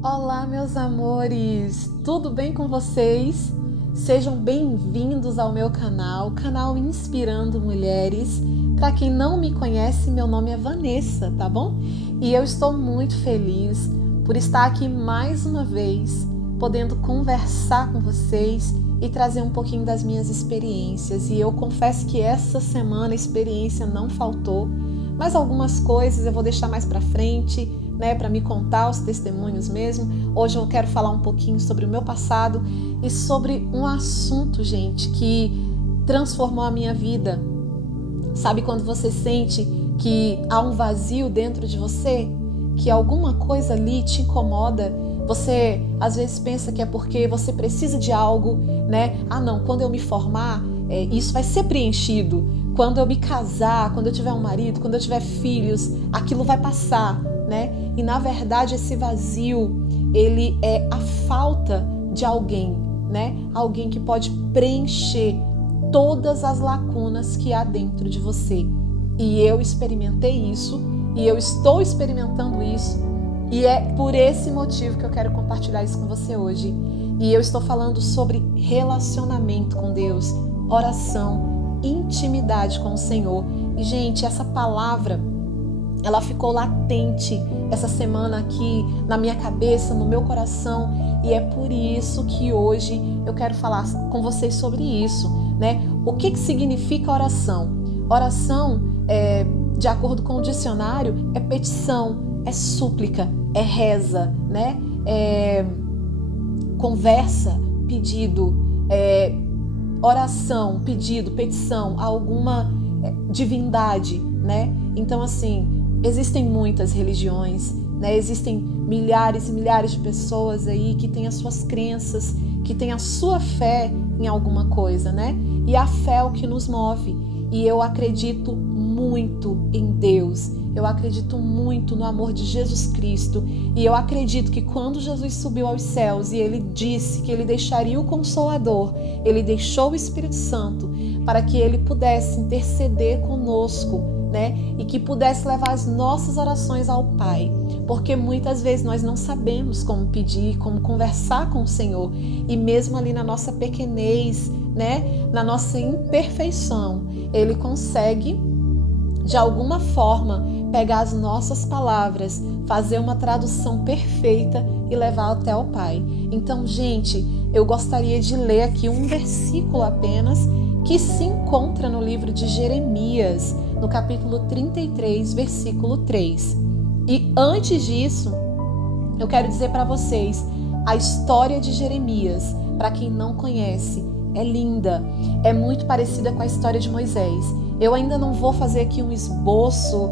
Olá, meus amores! Tudo bem com vocês? Sejam bem-vindos ao meu canal Inspirando Mulheres. Para quem não me conhece, meu nome é Vanessa, tá bom? E eu estou muito feliz por estar aqui mais uma vez, podendo conversar com vocês e trazer um pouquinho das minhas experiências. E eu confesso que essa semana a experiência não faltou, mas algumas coisas eu vou deixar mais para frente, para me contar os testemunhos mesmo. Hoje eu quero falar um pouquinho sobre o meu passado e sobre um assunto, gente, que transformou a minha vida. Sabe quando você sente que há um vazio dentro de você? Que alguma coisa ali te incomoda? Você às vezes pensa que é porque você precisa de algo, Ah, não, quando eu me formar, isso vai ser preenchido. Quando eu me casar, quando eu tiver um marido, quando eu tiver filhos, aquilo vai passar, E na verdade esse vazio, ele é a falta de alguém, Alguém que pode preencher todas as lacunas que há dentro de você. E eu experimentei isso, e eu estou experimentando isso, e é por esse motivo que eu quero compartilhar isso com você hoje. E eu estou falando sobre relacionamento com Deus, oração, intimidade com o Senhor. E, gente, essa palavra, ela ficou latente essa semana aqui na minha cabeça, no meu coração, e é por isso que hoje eu quero falar com vocês sobre isso, O que significa oração? Oração, de acordo com o dicionário, é petição, é súplica, é reza, É conversa, pedido, oração, pedido, petição a alguma divindade, Então, assim, existem muitas religiões, Existem milhares e milhares de pessoas aí que têm as suas crenças, que têm a sua fé em alguma coisa, E a fé é o que nos move. E eu acredito muito em Deus. Eu acredito muito no amor de Jesus Cristo. E eu acredito que quando Jesus subiu aos céus e ele disse que ele deixaria o Consolador, ele deixou o Espírito Santo para que ele pudesse interceder conosco, E que pudesse levar as nossas orações ao Pai. Porque muitas vezes nós não sabemos como pedir, como conversar com o Senhor. E mesmo ali na nossa pequenez, na nossa imperfeição, Ele consegue, de alguma forma, pegar as nossas palavras, fazer uma tradução perfeita e levar até o Pai. Então, gente, eu gostaria de ler aqui um versículo apenas que se encontra no livro de Jeremias, no capítulo 33, versículo 3. E antes disso, eu quero dizer para vocês, a história de Jeremias, para quem não conhece, é linda, é muito parecida com a história de Moisés. Eu ainda não vou fazer aqui um esboço,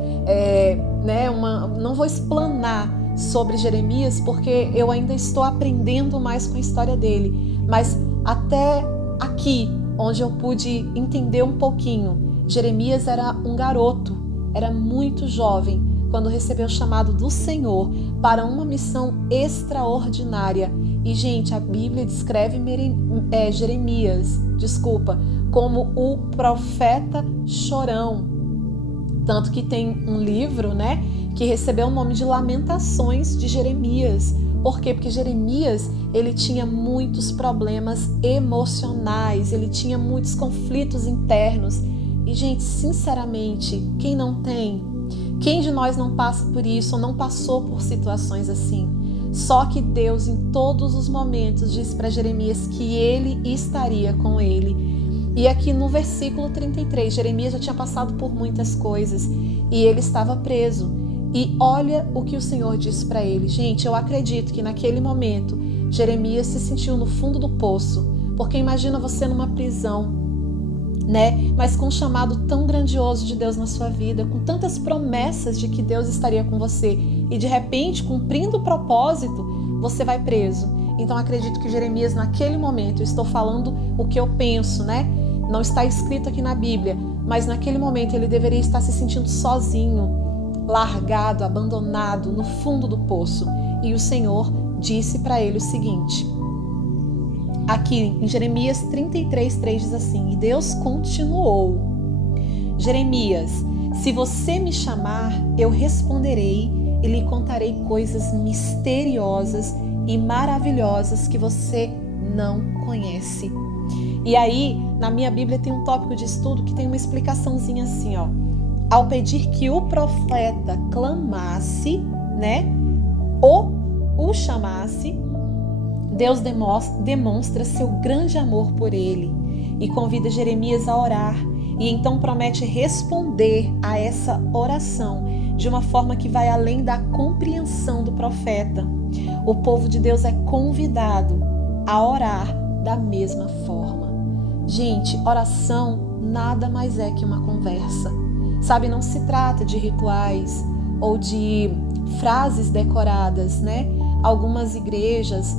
não vou explanar sobre Jeremias, porque eu ainda estou aprendendo mais com a história dele. Mas até aqui, onde eu pude entender um pouquinho, Jeremias era um garoto, era muito jovem, quando recebeu o chamado do Senhor para uma missão extraordinária. E, gente, a Bíblia descreve Jeremias, como o profeta chorão. Tanto que tem um livro, que recebeu o nome de Lamentações de Jeremias. Por quê? Porque Jeremias, ele tinha muitos problemas emocionais, ele tinha muitos conflitos internos. E, gente, sinceramente, quem não tem? Quem de nós não passa por isso ou não passou por situações assim? Só que Deus, em todos os momentos, disse para Jeremias que ele estaria com ele. E aqui no versículo 33, Jeremias já tinha passado por muitas coisas e ele estava preso. E olha o que o Senhor disse para ele. Gente, eu acredito que naquele momento, Jeremias se sentiu no fundo do poço. Porque imagina você numa prisão, mas com um chamado tão grandioso de Deus na sua vida, com tantas promessas de que Deus estaria com você, e de repente, cumprindo o propósito, você vai preso. Então acredito que Jeremias, naquele momento, eu estou falando o que eu penso, Não está escrito aqui na Bíblia, mas naquele momento ele deveria estar se sentindo sozinho, largado, abandonado, no fundo do poço. E o Senhor disse para ele o seguinte: aqui em Jeremias 33:3 diz assim: e Deus continuou: Jeremias, se você me chamar, eu responderei e lhe contarei coisas misteriosas e maravilhosas que você não conhece. E aí, na minha Bíblia tem um tópico de estudo que tem uma explicaçãozinha assim, ó. Ao pedir que o profeta clamasse, né, ou o chamasse, Deus demonstra seu grande amor por ele e convida Jeremias a orar. E então promete responder a essa oração de uma forma que vai além da compreensão do profeta. O povo de Deus é convidado a orar da mesma forma. Gente, oração nada mais é que uma conversa. Sabe, não se trata de rituais ou de frases decoradas, né? Algumas igrejas,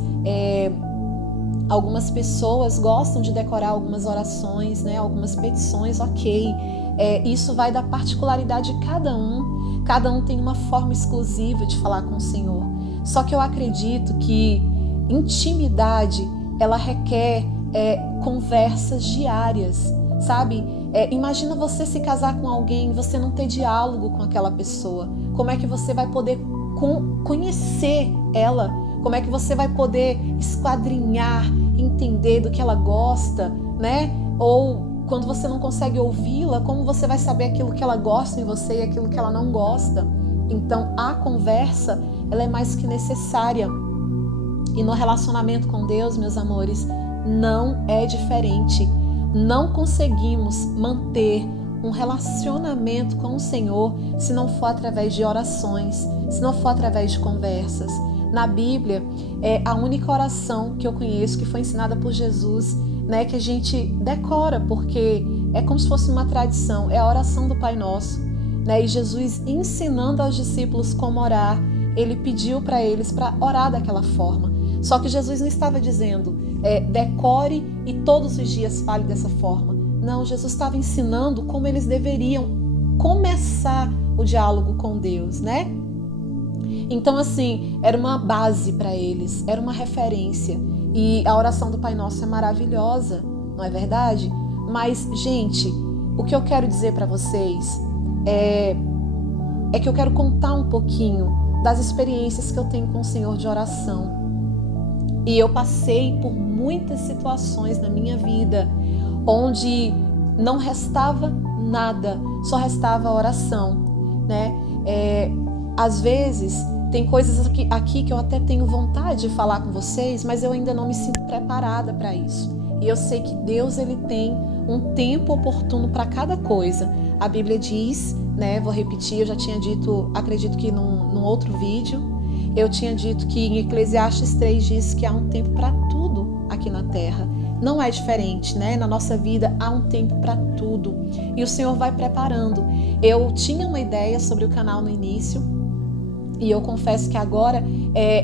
algumas pessoas gostam de decorar algumas orações, né? Algumas petições, ok. Isso vai da particularidade de cada um. Cada um tem uma forma exclusiva de falar com o Senhor. Só que eu acredito que intimidade, ela requer conversas diárias, sabe? Imagina você se casar com alguém e você não ter diálogo com aquela pessoa. Como é que você vai poder conhecer ela? Como é que você vai poder esquadrinhar, entender do que ela gosta, né? Ou quando você não consegue ouvi-la, como você vai saber aquilo que ela gosta em você e aquilo que ela não gosta? Então, a conversa, ela é mais que necessária. E no relacionamento com Deus, meus amores, não é diferente. Não conseguimos manter um relacionamento com o Senhor se não for através de orações, se não for através de conversas. Na Bíblia, é a única oração que eu conheço que foi ensinada por Jesus, né, que a gente decora, porque é como se fosse uma tradição, é a oração do Pai Nosso, né? E Jesus, ensinando aos discípulos como orar, ele pediu para eles para orar daquela forma. Só que Jesus não estava dizendo, decore e todos os dias fale dessa forma. Não, Jesus estava ensinando como eles deveriam começar o diálogo com Deus, né? Então, assim, era uma base para eles, era uma referência. E a oração do Pai Nosso é maravilhosa, não é verdade? Mas, gente, o que eu quero dizer para vocês é que eu quero contar um pouquinho das experiências que eu tenho com o Senhor de oração. E eu passei por muitas situações na minha vida onde não restava nada, só restava a oração, né? Às vezes tem coisas aqui que eu até tenho vontade de falar com vocês, mas eu ainda não me sinto preparada para isso. E eu sei que Deus, ele tem um tempo oportuno para cada coisa. A Bíblia diz, né? Vou repetir, eu já tinha dito, acredito que num outro vídeo, eu tinha dito que em Eclesiastes 3 diz que há um tempo para tudo aqui na terra. Não é diferente, né? Na nossa vida há um tempo para tudo. E o Senhor vai preparando. Eu tinha uma ideia sobre o canal no início e eu confesso que agora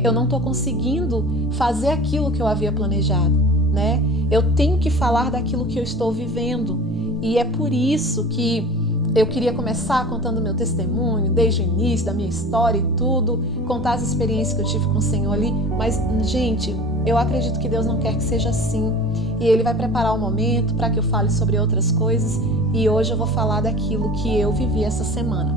eu não estou conseguindo fazer aquilo que eu havia planejado, né? Eu tenho que falar daquilo que eu estou vivendo. E é por isso que eu queria começar contando meu testemunho, desde o início da minha história e tudo, contar as experiências que eu tive com o Senhor ali. Mas, gente, eu acredito que Deus não quer que seja assim. E Ele vai preparar o momento para que eu fale sobre outras coisas. E hoje eu vou falar daquilo que eu vivi essa semana.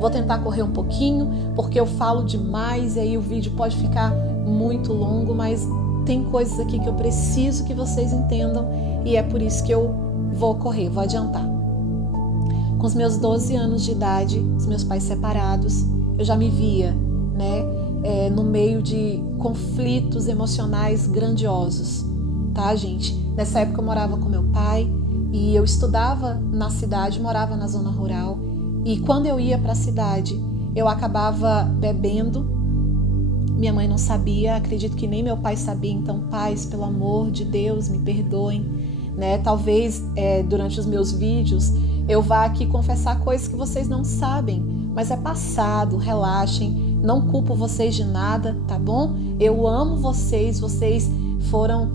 Vou tentar correr um pouquinho, porque eu falo demais e aí o vídeo pode ficar muito longo, mas tem coisas aqui que eu preciso que vocês entendam e é por isso que eu vou correr, vou adiantar. Com os meus 12 anos de idade, os meus pais separados, eu já me via, né, no meio de conflitos emocionais grandiosos, tá, gente? Nessa época eu morava com meu pai e eu estudava na cidade, morava na zona rural. E quando eu ia para a cidade, eu acabava bebendo. Minha mãe não sabia, acredito que nem meu pai sabia. Então, pais, pelo amor de Deus, me perdoem, né? Talvez durante os meus vídeos eu vá aqui confessar coisas que vocês não sabem, mas é passado, relaxem, não culpo vocês de nada, tá bom? Eu amo vocês, vocês foram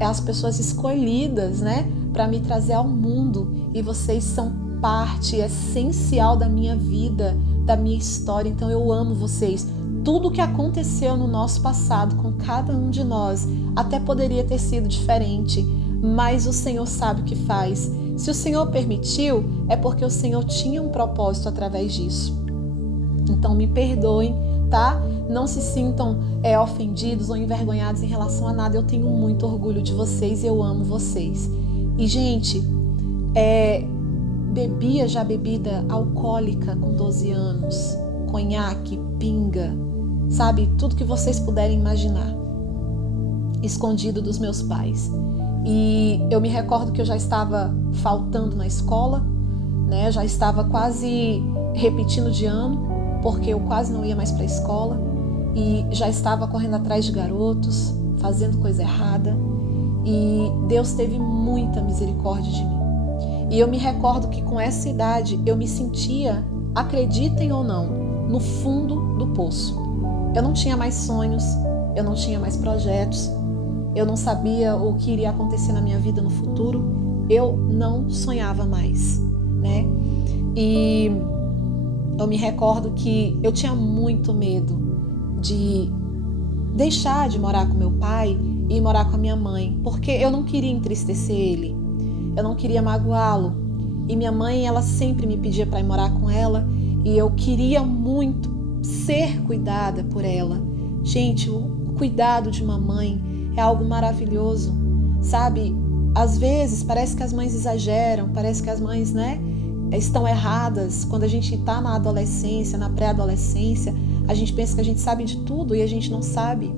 as pessoas escolhidas, né, para me trazer ao mundo e vocês são parte essencial da minha vida, da minha história, então eu amo vocês. Tudo o que aconteceu no nosso passado com cada um de nós até poderia ter sido diferente, mas o Senhor sabe o que faz. Se o Senhor permitiu, é porque o Senhor tinha um propósito através disso. Então me perdoem tá? Não se sintam ofendidos ou envergonhados em relação a nada. Eu tenho muito orgulho de vocês e eu amo vocês. E, gente, bebia já bebida alcoólica com 12 anos, conhaque, pinga, sabe? Tudo que vocês puderem imaginar, escondido dos meus pais. E eu me recordo que eu já estava faltando na escola, né? Já estava quase repetindo de ano, porque eu quase não ia mais para a escola, e já estava correndo atrás de garotos, fazendo coisa errada, e Deus teve muita misericórdia de mim. E eu me recordo que com essa idade eu me sentia, acreditem ou não, no fundo do poço. Eu não tinha mais sonhos, eu não tinha mais projetos, eu não sabia o que iria acontecer na minha vida no futuro, eu não sonhava mais, né? E eu me recordo que eu tinha muito medo de deixar de morar com meu pai e morar com a minha mãe, porque eu não queria entristecer ele, eu não queria magoá-lo. E minha mãe, ela sempre me pedia para ir morar com ela e eu queria muito ser cuidada por ela. Gente, o cuidado de uma mãe é algo maravilhoso, sabe? Às vezes parece que as mães exageram, parece que as mães, né, estão erradas. Quando a gente está na adolescência, na pré-adolescência, a gente pensa que a gente sabe de tudo e a gente não sabe.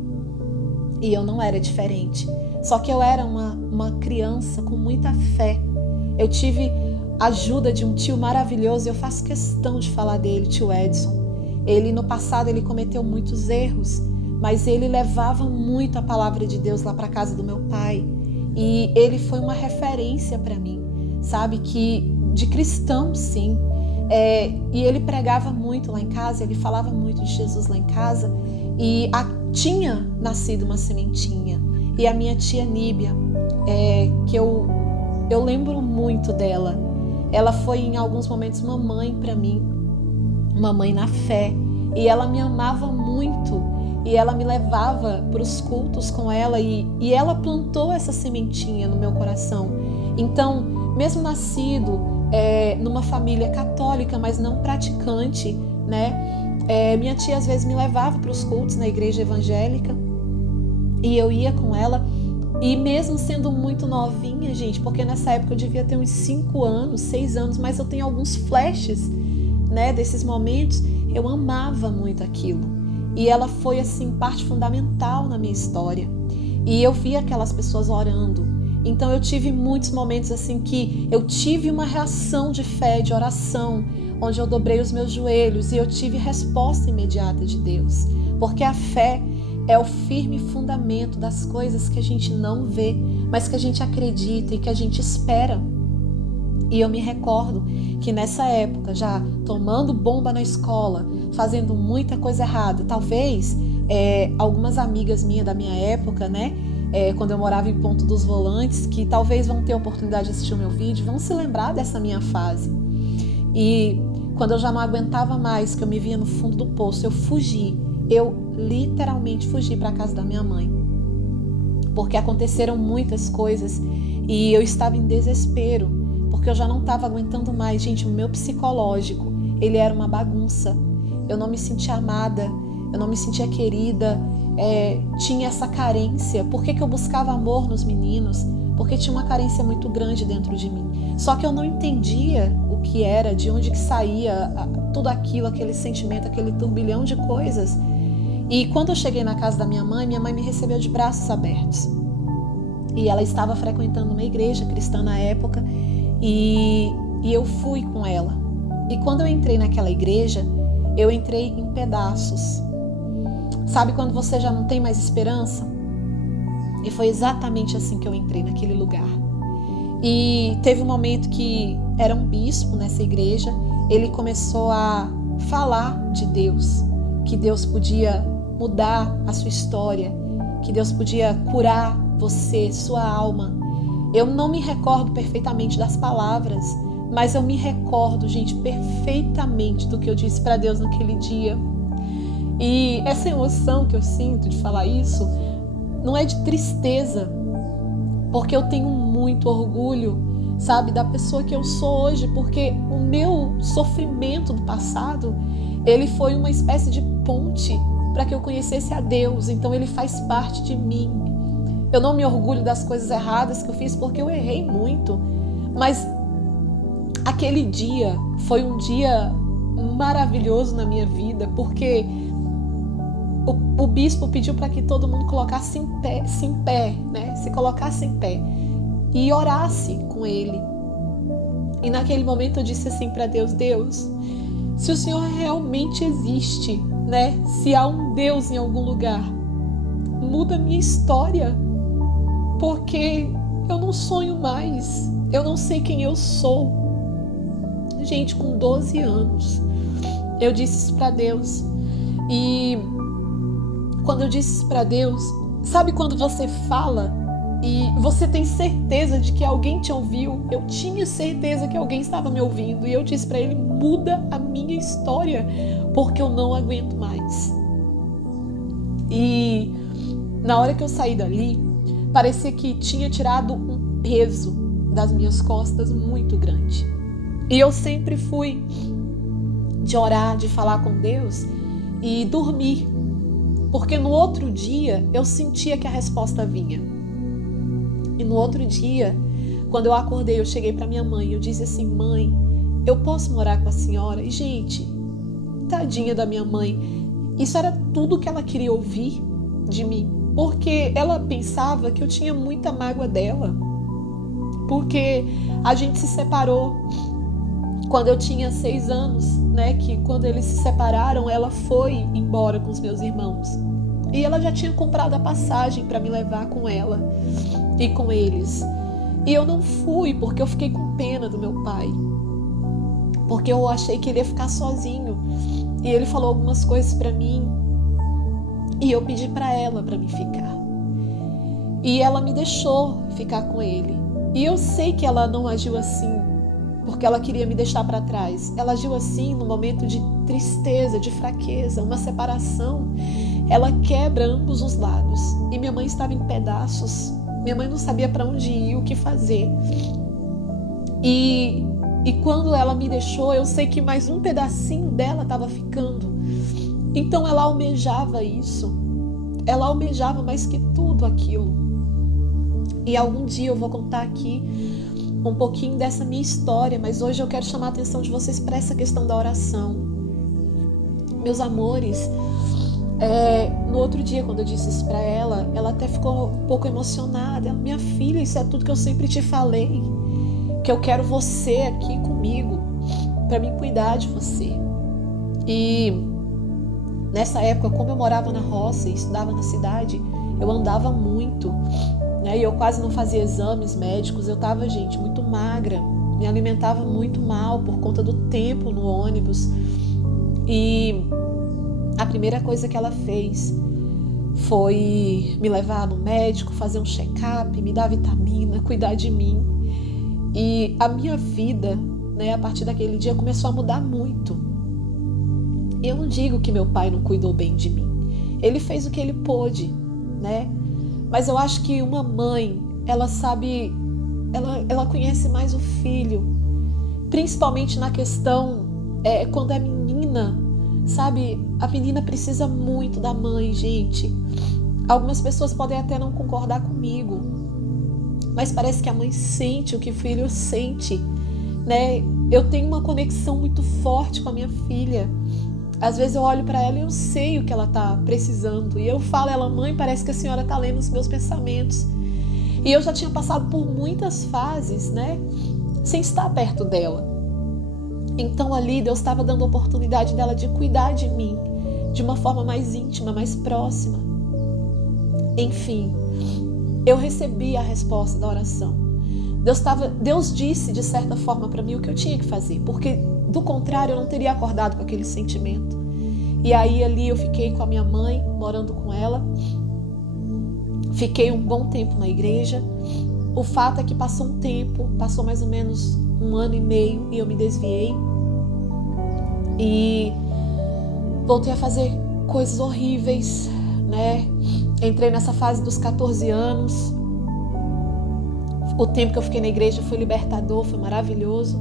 E eu não era diferente. Só que eu era uma criança com muita fé. Eu tive a ajuda de um tio maravilhoso e eu faço questão de falar dele, tio Edson. Ele, no passado, ele cometeu muitos erros, mas ele levava muito a palavra de Deus lá para casa do meu pai. E ele foi uma referência para mim, sabe? Que de cristão, sim. E ele pregava muito lá em casa, ele falava muito de Jesus lá em casa. E tinha nascido uma sementinha. E a minha tia Níbia, que eu lembro muito dela. Ela foi em alguns momentos uma mãe para mim, uma mãe na fé. E ela me amava muito. E ela me levava para os cultos com ela e ela plantou essa sementinha no meu coração. Então, mesmo nascido numa família católica, mas não praticante, né? Minha tia às vezes me levava para os cultos na igreja evangélica e eu ia com ela. E mesmo sendo muito novinha, gente, porque nessa época eu devia ter uns 5 anos, 6 anos, mas eu tenho alguns flashes, né, desses momentos, eu amava muito aquilo. E ela foi, assim, parte fundamental na minha história. E eu via aquelas pessoas orando. Então eu tive muitos momentos, assim, que eu tive uma reação de fé, de oração, onde eu dobrei os meus joelhos e eu tive resposta imediata de Deus. Porque a fé é o firme fundamento das coisas que a gente não vê, mas que a gente acredita e que a gente espera. E eu me recordo que nessa época, já tomando bomba na escola, fazendo muita coisa errada, talvez algumas amigas minhas da minha época, né, quando eu morava em Ponto dos Volantes, que talvez vão ter a oportunidade de assistir o meu vídeo, vão se lembrar dessa minha fase. E quando eu já não aguentava mais, que eu me via no fundo do poço, eu fugi. Eu literalmente fugi para a casa da minha mãe. Porque aconteceram muitas coisas e eu estava em desespero. Porque eu já não estava aguentando mais. Gente, o meu psicológico, ele era uma bagunça. Eu não me sentia amada, eu não me sentia querida, tinha essa carência. Por que eu buscava amor nos meninos? Porque tinha uma carência muito grande dentro de mim. Só que eu não entendia o que era, de onde que saía tudo aquilo, aquele sentimento, aquele turbilhão de coisas. E quando eu cheguei na casa da minha mãe me recebeu de braços abertos. E ela estava frequentando uma igreja cristã na época. E eu fui com ela. E quando eu entrei naquela igreja, eu entrei em pedaços. Sabe quando você já não tem mais esperança? E foi exatamente assim que eu entrei naquele lugar. E teve um momento que era um bispo nessa igreja, ele começou a falar de Deus, que Deus podia mudar a sua história, que Deus podia curar você, sua alma. Eu não me recordo perfeitamente das palavras, mas eu me recordo, gente, perfeitamente do que eu disse para Deus naquele dia. E essa emoção que eu sinto de falar isso não é de tristeza, porque eu tenho muito orgulho, sabe, da pessoa que eu sou hoje, porque o meu sofrimento do passado, Ele foi uma espécie de ponte para que eu conhecesse a Deus. Então ele faz parte de mim. Eu não me orgulho das coisas erradas que eu fiz, porque eu errei muito. Mas aquele dia foi um dia maravilhoso na minha vida, porque o bispo pediu para que todo mundo colocasse em pé, né? Se colocasse em pé e orasse com ele. E naquele momento eu disse assim para Deus: Deus, se o Senhor realmente existe, né? Se há um Deus em algum lugar, muda a minha história, porque eu não sonho mais, eu não sei quem eu sou. Gente, com 12 anos, eu disse isso para Deus. E quando eu disse isso para Deus, sabe quando você fala e você tem certeza de que alguém te ouviu? Eu tinha certeza que alguém estava me ouvindo. E eu disse para ele: muda a minha história, porque eu não aguento mais. E na hora que eu saí dali, parecia que tinha tirado um peso das minhas costas muito grande. E eu sempre fui de orar, de falar com Deus e dormir, porque no outro dia eu sentia que a resposta vinha. E no outro dia, quando eu acordei, eu cheguei para minha mãe, eu disse assim: mãe, eu posso morar com a senhora? E gente, tadinha da minha mãe, isso era tudo que ela queria ouvir de mim, porque ela pensava que eu tinha muita mágoa dela, porque a gente se separou quando eu tinha 6 anos, né? Que quando eles se separaram, ela foi embora com os meus irmãos. E ela já tinha comprado a passagem para me levar com ela e com eles. E eu não fui porque eu fiquei com pena do meu pai. Porque eu achei que ele ia ficar sozinho. E ele falou algumas coisas para mim. E eu pedi para ela para me ficar. E ela me deixou ficar com ele. E eu sei que ela não agiu assim porque ela queria me deixar para trás. Ela agiu assim no momento de tristeza, de fraqueza, uma separação. Ela quebra ambos os lados. E minha mãe estava em pedaços. Minha mãe não sabia para onde ir, o que fazer. E quando ela me deixou, eu sei que mais um pedacinho dela estava ficando. Então ela almejava isso. Ela almejava mais que tudo aquilo. E algum dia eu vou contar aqui um pouquinho dessa minha história, mas hoje eu quero chamar a atenção de vocês para essa questão da oração. Meus amores, no outro dia, quando eu disse isso para ela, ela até ficou um pouco emocionada. Ela: minha filha, isso é tudo que eu sempre te falei, que eu quero você aqui comigo, para me cuidar de você. E nessa época, como eu morava na roça e estudava na cidade, eu andava muito, né? E eu quase não fazia exames médicos. Eu estava, gente, muito magra, me alimentava muito mal por conta do tempo no ônibus. E a primeira coisa que ela fez foi me levar no médico, fazer um check-up, me dar vitamina, cuidar de mim. E a minha vida, né, a partir daquele dia começou a mudar muito. Eu não digo que meu pai não cuidou bem de mim. Ele fez o que ele pôde, né? Mas eu acho que uma mãe, ela sabe, ela conhece mais o filho, principalmente na questão quando é menina, sabe? A menina precisa muito da mãe, gente. Algumas pessoas podem até não concordar comigo, mas parece que a mãe sente o que o filho sente, né? Eu tenho uma conexão muito forte com a minha filha. Às vezes eu olho para ela e eu sei o que ela está precisando. E eu falo a ela: mãe, parece que a senhora está lendo os meus pensamentos. E eu já tinha passado por muitas fases, né, sem estar perto dela. Então ali Deus estava dando a oportunidade dela de cuidar de mim de uma forma mais íntima, mais próxima. Enfim, eu recebi a resposta da oração. Deus disse de certa forma para mim o que eu tinha que fazer, porque do contrário eu não teria acordado com aquele sentimento. E aí ali eu fiquei com a minha mãe, morando com ela. Fiquei um bom tempo na igreja. O fato é que passou um tempo, passou mais ou menos 1 ano e meio e eu me desviei. E voltei a fazer coisas horríveis, né? Entrei nessa fase dos 14 anos. O tempo que eu fiquei na igreja foi libertador, foi maravilhoso.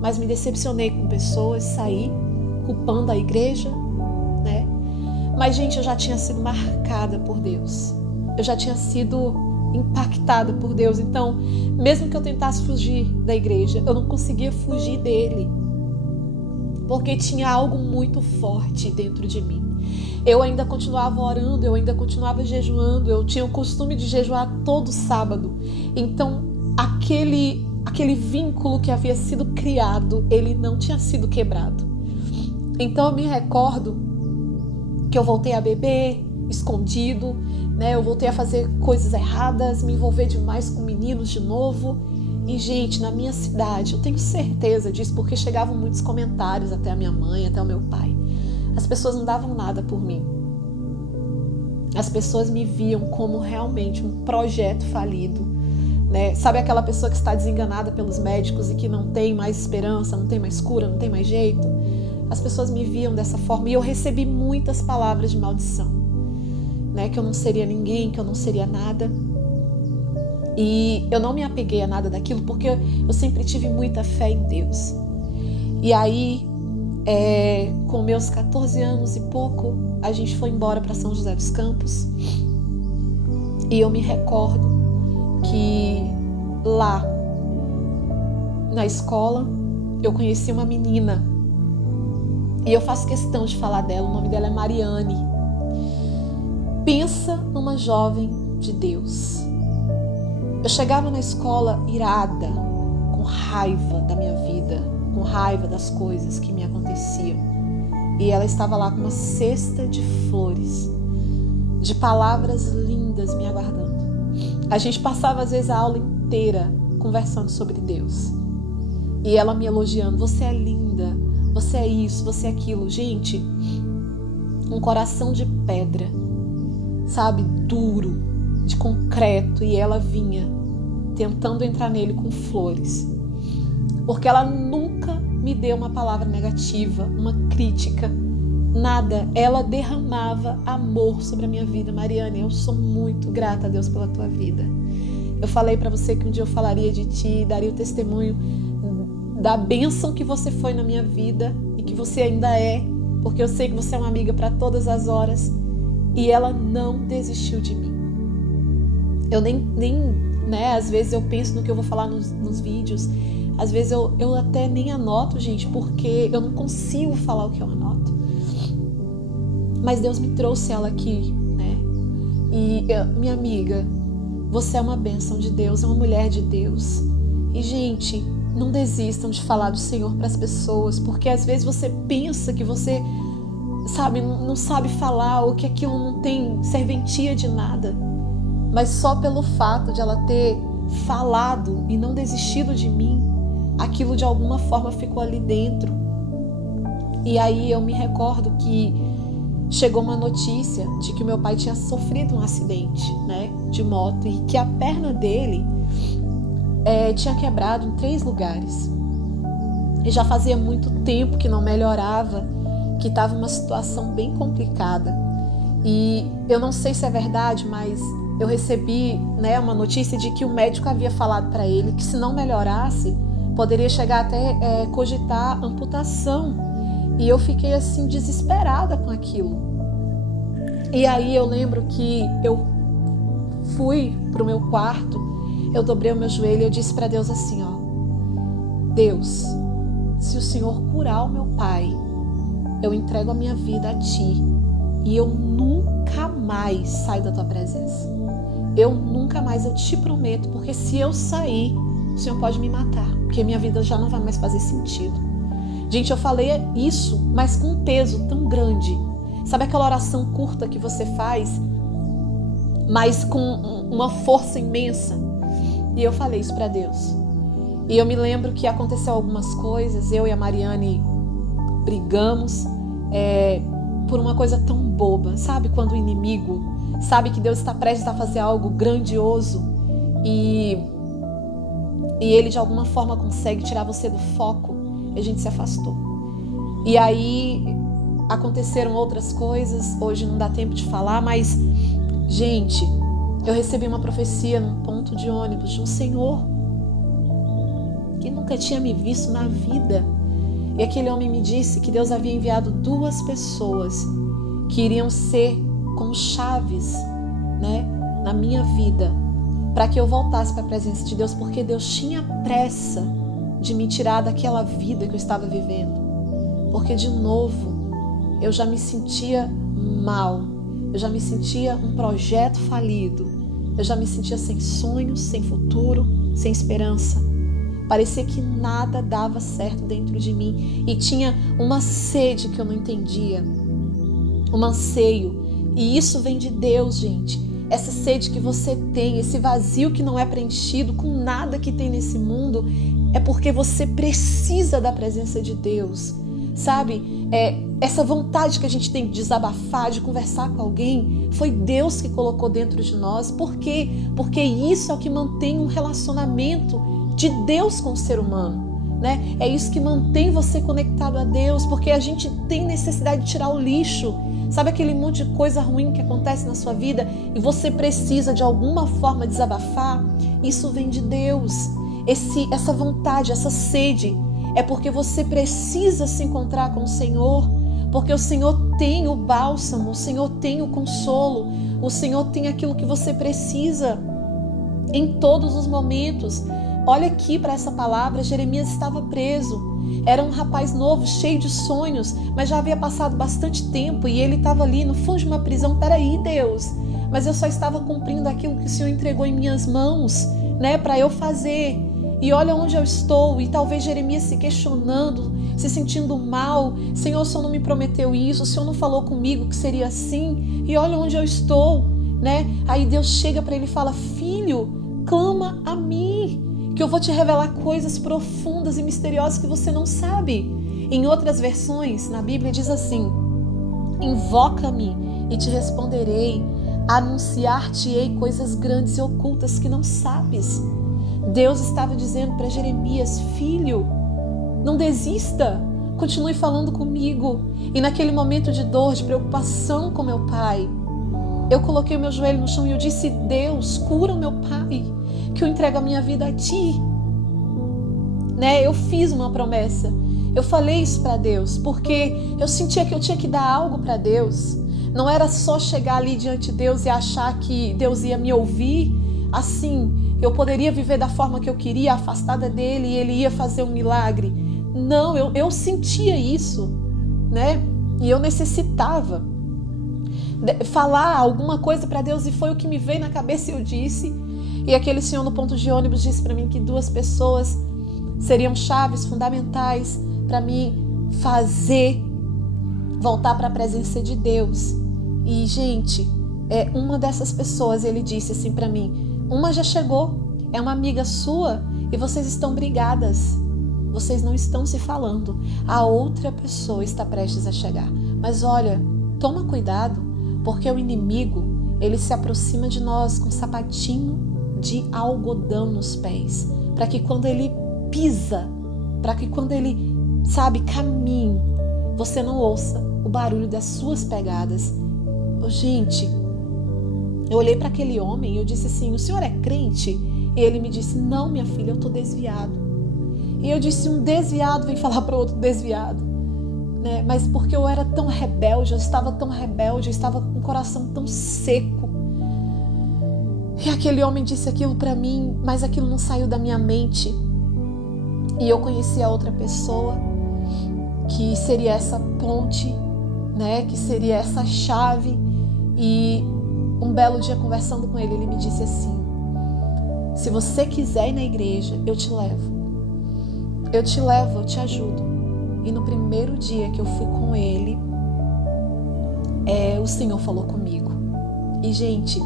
Mas me decepcionei com pessoas, saí culpando a igreja, né? Mas, gente, eu já tinha sido marcada por Deus. Eu já tinha sido impactada por Deus. Então, mesmo que eu tentasse fugir da igreja, eu não conseguia fugir dele, porque tinha algo muito forte dentro de mim. Eu ainda continuava orando, eu ainda continuava jejuando, eu tinha o costume de jejuar todo sábado. Então, aquele vínculo que havia sido criado, ele não tinha sido quebrado. Então, eu me recordo que eu voltei a beber escondido, né? Eu voltei a fazer coisas erradas, me envolver demais com meninos de novo. E, gente, na minha cidade, eu tenho certeza disso, porque chegavam muitos comentários até a minha mãe, até o meu pai. As pessoas não davam nada por mim. As pessoas me viam como realmente um projeto falido, né? Sabe aquela pessoa que está desenganada pelos médicos e que não tem mais esperança, não tem mais cura, não tem mais jeito? As pessoas me viam dessa forma e eu recebi muitas palavras de maldição, né? Que eu não seria ninguém, que eu não seria nada. E eu não me apeguei a nada daquilo porque eu sempre tive muita fé em Deus. E aí, com meus 14 anos e pouco, a gente foi embora para São José dos Campos. E eu me recordo que lá na escola eu conheci uma menina. E eu faço questão de falar dela, o nome dela é Mariane. Pensa numa jovem de Deus. Eu chegava na escola irada, com raiva da minha vida, com raiva das coisas que me aconteciam. E ela estava lá com uma cesta de flores, de palavras lindas me aguardando. A gente passava às vezes a aula inteira conversando sobre Deus. E ela me elogiando, você é linda, você é isso, você é aquilo. Gente, um coração de pedra, sabe, duro, de concreto, e ela vinha tentando entrar nele com flores, porque ela nunca me deu uma palavra negativa, uma crítica, nada. Ela derramava amor sobre a minha vida. Mariane, eu sou muito grata a Deus pela tua vida. Eu falei para você que um dia eu falaria de ti, daria o testemunho da bênção que você foi na minha vida e que você ainda é, porque eu sei que você é uma amiga para todas as horas. E ela não desistiu de mim. Eu nem né, às vezes eu penso no que eu vou falar nos vídeos. Às vezes eu até nem anoto, gente, porque eu não consigo falar o que eu anoto. Mas Deus me trouxe ela aqui, né? E minha amiga, você é uma bênção de Deus, é uma mulher de Deus. E, gente, não desistam de falar do Senhor para as pessoas, porque às vezes você pensa que você, sabe, não sabe falar, ou que aquilo não tem serventia de nada. Mas só pelo fato de ela ter falado e não desistido de mim, aquilo de alguma forma ficou ali dentro. E aí eu me recordo que chegou uma notícia de que o meu pai tinha sofrido um acidente, né, de moto, e que a perna dele tinha quebrado em 3 lugares. E já fazia muito tempo que não melhorava, que estava uma situação bem complicada. E eu não sei se é verdade, mas eu recebi, né, uma notícia de que o médico havia falado para ele que se não melhorasse, poderia chegar até cogitar amputação. E eu fiquei assim desesperada com aquilo. E aí eu lembro que eu fui pro meu quarto, eu dobrei o meu joelho e eu disse para Deus assim, ó: Deus, se o Senhor curar o meu pai, eu entrego a minha vida a Ti e eu nunca mais saio da Tua presença. Eu nunca mais, eu te prometo, porque se eu sair, o Senhor pode me matar, porque minha vida já não vai mais fazer sentido. Gente, eu falei isso, mas com um peso tão grande. Sabe aquela oração curta que você faz, mas com uma força imensa? E eu falei isso para Deus. E eu me lembro que aconteceu algumas coisas, eu e a Mariane brigamos por uma coisa tão boba. Sabe quando o inimigo sabe que Deus está prestes a fazer algo grandioso e ele de alguma forma consegue tirar você do foco? E a gente se afastou. E aí aconteceram outras coisas, hoje não dá tempo de falar, mas, gente, eu recebi uma profecia num ponto de ônibus de um senhor que nunca tinha me visto na vida. E aquele homem me disse que Deus havia enviado 2 pessoas que iriam ser como chaves, né, na minha vida, para que eu voltasse para a presença de Deus, porque Deus tinha pressa de me tirar daquela vida que eu estava vivendo. Porque, de novo, eu já me sentia mal, eu já me sentia um projeto falido, eu já me sentia sem sonhos, sem futuro, sem esperança. Parecia que nada dava certo dentro de mim e tinha uma sede que eu não entendia, um anseio. E isso vem de Deus, gente. Essa sede que você tem, esse vazio que não é preenchido com nada que tem nesse mundo, é porque você precisa da presença de Deus, sabe? Essa vontade que a gente tem de desabafar, de conversar com alguém, foi Deus que colocou dentro de nós. Por quê? Porque isso é o que mantém um relacionamento de Deus com o ser humano, né? É isso que mantém você conectado a Deus, porque a gente tem necessidade de tirar o lixo, sabe, aquele monte de coisa ruim que acontece na sua vida e você precisa de alguma forma desabafar. Isso vem de Deus. Essa vontade, essa sede, é porque você precisa se encontrar com o Senhor, porque o Senhor tem o bálsamo, o Senhor tem o consolo, o Senhor tem aquilo que você precisa em todos os momentos. Olha aqui para essa palavra, Jeremias estava preso, era um rapaz novo, cheio de sonhos, mas já havia passado bastante tempo e ele estava ali no fundo de uma prisão. Peraí, Deus, mas eu só estava cumprindo aquilo que o Senhor entregou em minhas mãos, né, para eu fazer. E olha onde eu estou. E talvez Jeremias se questionando, se sentindo mal. Senhor, o Senhor não me prometeu isso, o Senhor não falou comigo que seria assim. E olha onde eu estou, né? Aí Deus chega para ele e fala: filho, clama a mim, que eu vou te revelar coisas profundas e misteriosas que você não sabe. Em outras versões, na Bíblia diz assim: invoca-me e te responderei, anunciar-te-ei coisas grandes e ocultas que não sabes. Deus estava dizendo para Jeremias: filho, não desista, continue falando comigo. E naquele momento de dor, de preocupação com meu pai, eu coloquei o meu joelho no chão e eu disse: Deus, cura o meu pai, que eu entrego a minha vida a ti. Né? Eu fiz uma promessa, eu falei isso para Deus, porque eu sentia que eu tinha que dar algo para Deus. Não era só chegar ali diante de Deus e achar que Deus ia me ouvir, assim, eu poderia viver da forma que eu queria, afastada dele, e ele ia fazer um milagre. Não, eu sentia isso, né? E eu necessitava falar alguma coisa para Deus, e foi o que me veio na cabeça e eu disse. E aquele senhor no ponto de ônibus disse para mim que 2 pessoas seriam chaves fundamentais para mim fazer voltar para a presença de Deus. E, gente, uma dessas pessoas, ele disse assim para mim: uma já chegou, é uma amiga sua e vocês estão brigadas, vocês não estão se falando. A outra pessoa está prestes a chegar. Mas olha, toma cuidado, porque o inimigo, ele se aproxima de nós com sapatinho de algodão nos pés, para que quando ele pisa, para que quando ele, caminhe, você não ouça o barulho das suas pegadas. Gente, eu olhei para aquele homem e eu disse assim: o senhor é crente? E ele me disse: não, minha filha, eu estou desviado. E eu disse: um desviado vem falar para outro desviado, né? Mas porque eu era tão rebelde, eu estava tão rebelde, eu estava com o coração tão seco. E aquele homem disse aquilo para mim, mas aquilo não saiu da minha mente. E eu conheci a outra pessoa, que seria essa ponte, né? Que seria essa chave. E um belo dia, conversando com ele, ele me disse assim: se você quiser ir na igreja, eu te levo, eu te ajudo. E no primeiro dia que eu fui com ele, o Senhor falou comigo. E, gente,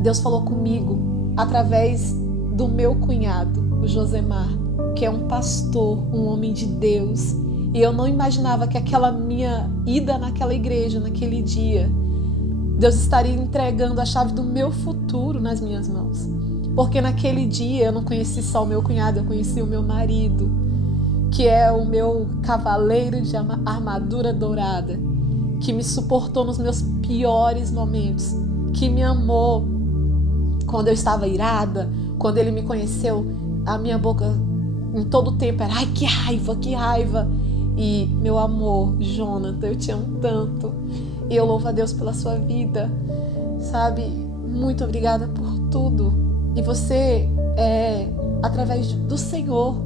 Deus falou comigo através do meu cunhado, o Josemar, que é um pastor, um homem de Deus. E eu não imaginava que aquela minha ida naquela igreja, naquele dia, Deus estaria entregando a chave do meu futuro nas minhas mãos. Porque naquele dia eu não conheci só o meu cunhado, eu conheci o meu marido, que é o meu cavaleiro de armadura dourada, que me suportou nos meus piores momentos, que me amou quando eu estava irada. Quando ele me conheceu, a minha boca em todo o tempo era: ai, que raiva, que raiva. E meu amor, Jonathan, eu te amo tanto. E eu louvo a Deus pela sua vida, sabe? Muito obrigada por tudo. E você, através do Senhor,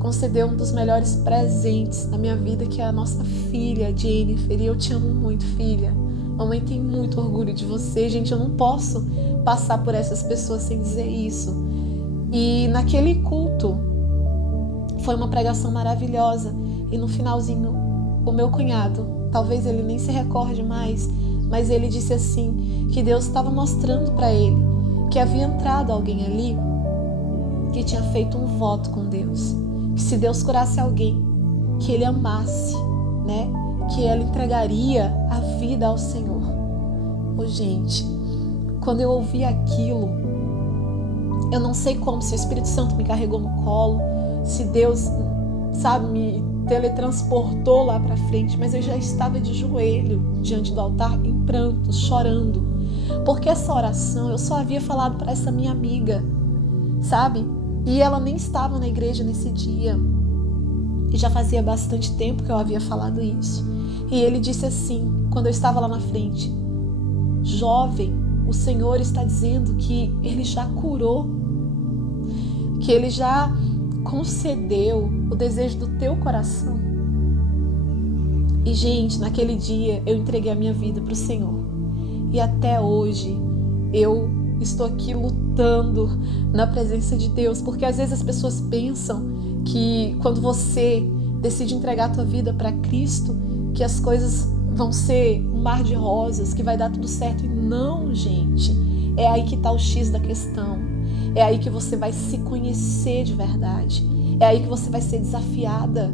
concedeu um dos melhores presentes na minha vida, que é a nossa filha, Jennifer. E eu te amo muito, filha. Mamãe tem muito orgulho de você. Gente, eu não posso passar por essas pessoas sem dizer isso. E naquele culto, foi uma pregação maravilhosa. E no finalzinho, o meu cunhado, talvez ele nem se recorde mais, mas ele disse assim, que Deus estava mostrando para ele que havia entrado alguém ali que tinha feito um voto com Deus, que se Deus curasse alguém que ele amasse, né, que ela entregaria a vida ao Senhor. Oh, gente, quando eu ouvi aquilo, eu não sei como, se o Espírito Santo me carregou no colo, se Deus, sabe, me teletransportou lá para frente, mas eu já estava de joelho diante do altar, em prantos, chorando, porque essa oração eu só havia falado para essa minha amiga, sabe, e ela nem estava na igreja nesse dia, e já fazia bastante tempo que eu havia falado isso. E ele disse assim, quando eu estava lá na frente: jovem, o Senhor está dizendo que Ele já curou, que Ele já concedeu o desejo do teu coração. E, gente, naquele dia eu entreguei a minha vida para o Senhor. E até hoje eu estou aqui lutando na presença de Deus, porque às vezes as pessoas pensam que quando você decide entregar a tua vida para Cristo, que as coisas vão ser um mar de rosas, que vai dar tudo certo. E não, gente, é aí que está o X da questão. É aí que você vai se conhecer de verdade. É aí que você vai ser desafiada.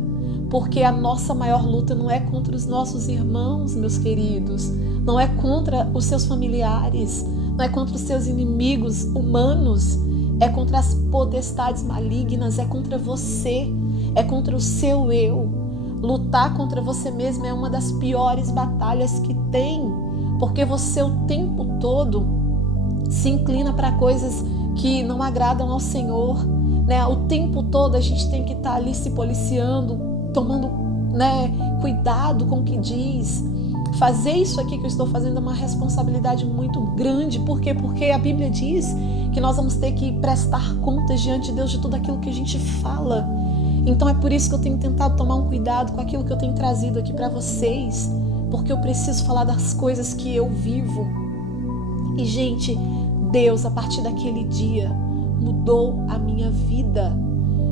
Porque a nossa maior luta não é contra os nossos irmãos, meus queridos. Não é contra os seus familiares. Não é contra os seus inimigos humanos. É contra as potestades malignas. É contra você. É contra o seu eu. Lutar contra você mesmo é uma das piores batalhas que tem. Porque você o tempo todo se inclina para coisas que não agradam ao Senhor, né? O tempo todo a gente tem que estar ali se policiando, tomando, né, cuidado com o que diz. Fazer isso aqui que eu estou fazendo é uma responsabilidade muito grande. Por quê? Porque a Bíblia diz que nós vamos ter que prestar contas diante de Deus de tudo aquilo que a gente fala. Então é por isso que eu tenho tentado tomar um cuidado com aquilo que eu tenho trazido aqui para vocês, porque eu preciso falar das coisas que eu vivo. E, gente, Deus, a partir daquele dia, mudou a minha vida,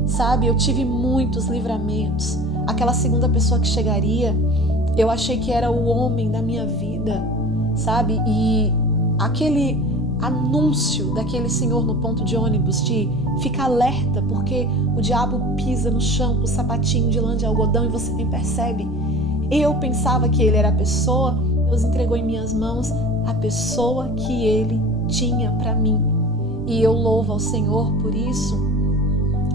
sabe? Eu tive muitos livramentos. Aquela segunda pessoa que chegaria, eu achei que era o homem da minha vida, sabe? E aquele anúncio daquele senhor no ponto de ônibus de ficar alerta, porque o diabo pisa no chão com o sapatinho de lã de algodão e você nem percebe. Eu pensava que ele era a pessoa, Deus entregou em minhas mãos a pessoa que ele tinha para mim. E eu louvo ao Senhor por isso,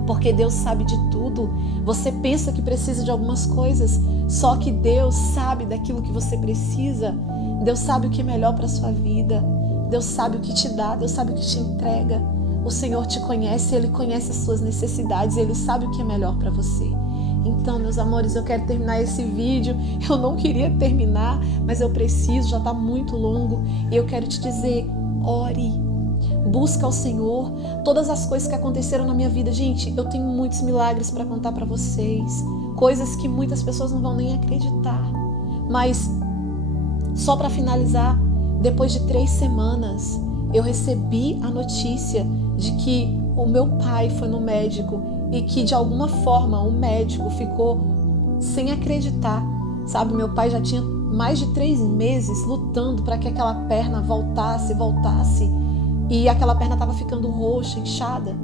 porque Deus sabe de tudo. Você pensa que precisa de algumas coisas, só que Deus sabe daquilo que você precisa. Deus sabe o que é melhor para a sua vida. Deus sabe o que te dá, Deus sabe o que te entrega. O Senhor te conhece, Ele conhece as suas necessidades, Ele sabe o que é melhor para você. Então, meus amores, eu quero terminar esse vídeo. Eu não queria terminar, mas eu preciso, já está muito longo. E eu quero te dizer, ore, busca ao Senhor. Todas as coisas que aconteceram na minha vida, gente, eu tenho muitos milagres para contar para vocês. Coisas que muitas pessoas não vão nem acreditar. Mas, só para finalizar, depois de 3 semanas, eu recebi a notícia de que o meu pai foi no médico e que de alguma forma o médico ficou sem acreditar, sabe? Meu pai já tinha mais de 3 meses lutando para que aquela perna voltasse e aquela perna estava ficando roxa, inchada,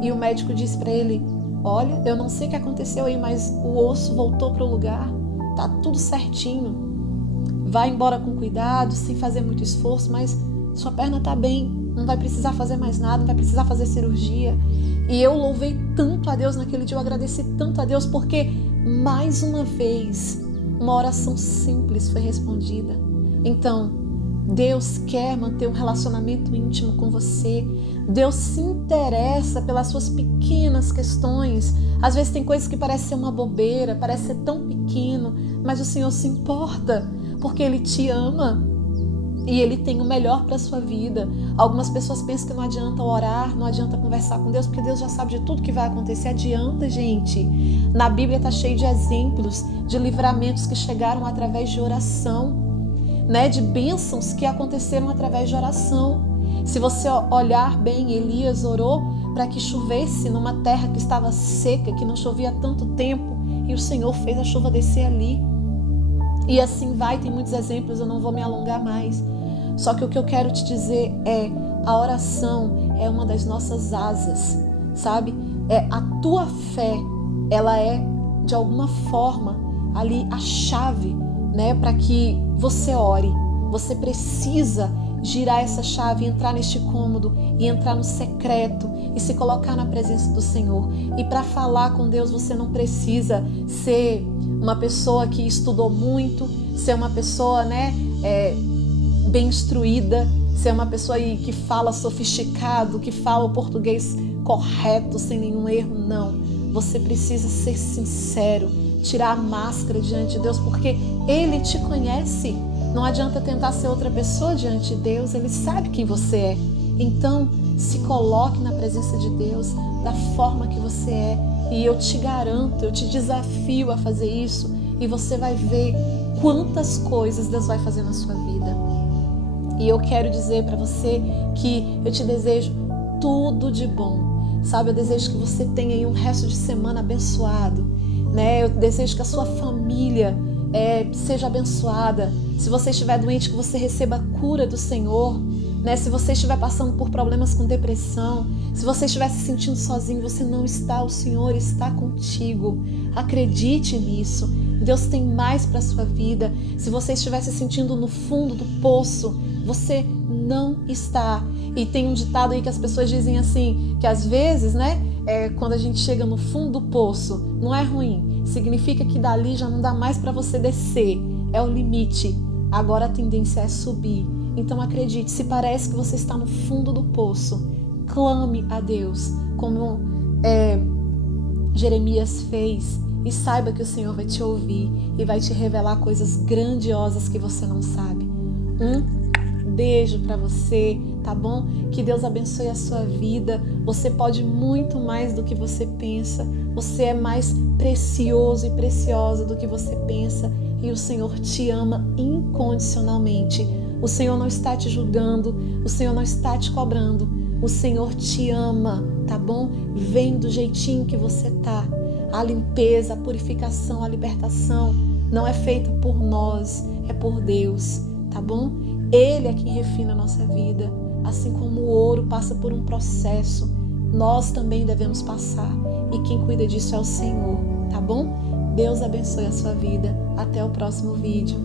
e o médico disse para ele: olha, eu não sei o que aconteceu aí, mas o osso voltou para o lugar, tá tudo certinho, vai embora com cuidado, sem fazer muito esforço, mas sua perna tá bem, não vai precisar fazer mais nada, não vai precisar fazer cirurgia. E eu louvei tanto a Deus naquele dia, eu agradeci tanto a Deus, porque mais uma vez uma oração simples foi respondida. Então, Deus quer manter um relacionamento íntimo com você. Deus se interessa pelas suas pequenas questões. Às vezes tem coisas que parecem ser uma bobeira, parece ser tão pequeno, mas o Senhor se importa, porque Ele te ama e Ele tem o melhor para a sua vida. Algumas pessoas pensam que não adianta orar, não adianta conversar com Deus, porque Deus já sabe de tudo que vai acontecer. Adianta, gente. Na Bíblia está cheio de exemplos, de livramentos que chegaram através de oração, né, de bênçãos que aconteceram através de oração. Se você olhar bem, Elias orou para que chovesse numa terra que estava seca, que não chovia há tanto tempo, e o Senhor fez a chuva descer ali. E assim vai, tem muitos exemplos, eu não vou me alongar mais. Só que o que eu quero te dizer é, a oração é uma das nossas asas, sabe? A tua fé, ela é de alguma forma ali a chave, né, para que você ore. Você precisa girar essa chave, entrar neste cômodo e entrar no secreto e se colocar na presença do Senhor. E para falar com Deus você não precisa ser uma pessoa que estudou muito, ser uma pessoa, né, bem instruída, ser uma pessoa que fala sofisticado, que fala o português correto, sem nenhum erro. Não. Você precisa ser sincero, tirar a máscara diante de Deus, porque Ele te conhece. Não adianta tentar ser outra pessoa diante de Deus, Ele sabe quem você é. Então, se coloque na presença de Deus da forma que você é. E eu te garanto, eu te desafio a fazer isso, e você vai ver quantas coisas Deus vai fazer na sua vida. E eu quero dizer para você que eu te desejo tudo de bom. Sabe, eu desejo que você tenha aí um resto de semana abençoado, né? Eu desejo que a sua família seja abençoada. Se você estiver doente, que você receba a cura do Senhor, né? Se você estiver passando por problemas com depressão, se você estiver se sentindo sozinho, você não está, o Senhor está contigo. Acredite nisso. Deus tem mais para a sua vida. Se você estiver se sentindo no fundo do poço, você não está. E tem um ditado aí que as pessoas dizem assim, que às vezes, né, quando a gente chega no fundo do poço, não é ruim. Significa que dali já não dá mais para você descer. É o limite. Agora a tendência é subir. Então acredite, se parece que você está no fundo do poço, clame a Deus, como Jeremias fez, e saiba que o Senhor vai te ouvir e vai te revelar coisas grandiosas que você não sabe. Beijo para você, tá bom? Que Deus abençoe a sua vida. Você pode muito mais do que você pensa. Você é mais precioso e preciosa do que você pensa. E o Senhor te ama incondicionalmente. O Senhor não está te julgando. O Senhor não está te cobrando. O Senhor te ama, tá bom? Vem do jeitinho que você tá. A limpeza, a purificação, a libertação não é feita por nós, é por Deus, tá bom? Ele é quem refina a nossa vida. Assim como o ouro passa por um processo, nós também devemos passar. E quem cuida disso é o Senhor, tá bom? Deus abençoe a sua vida. Até o próximo vídeo.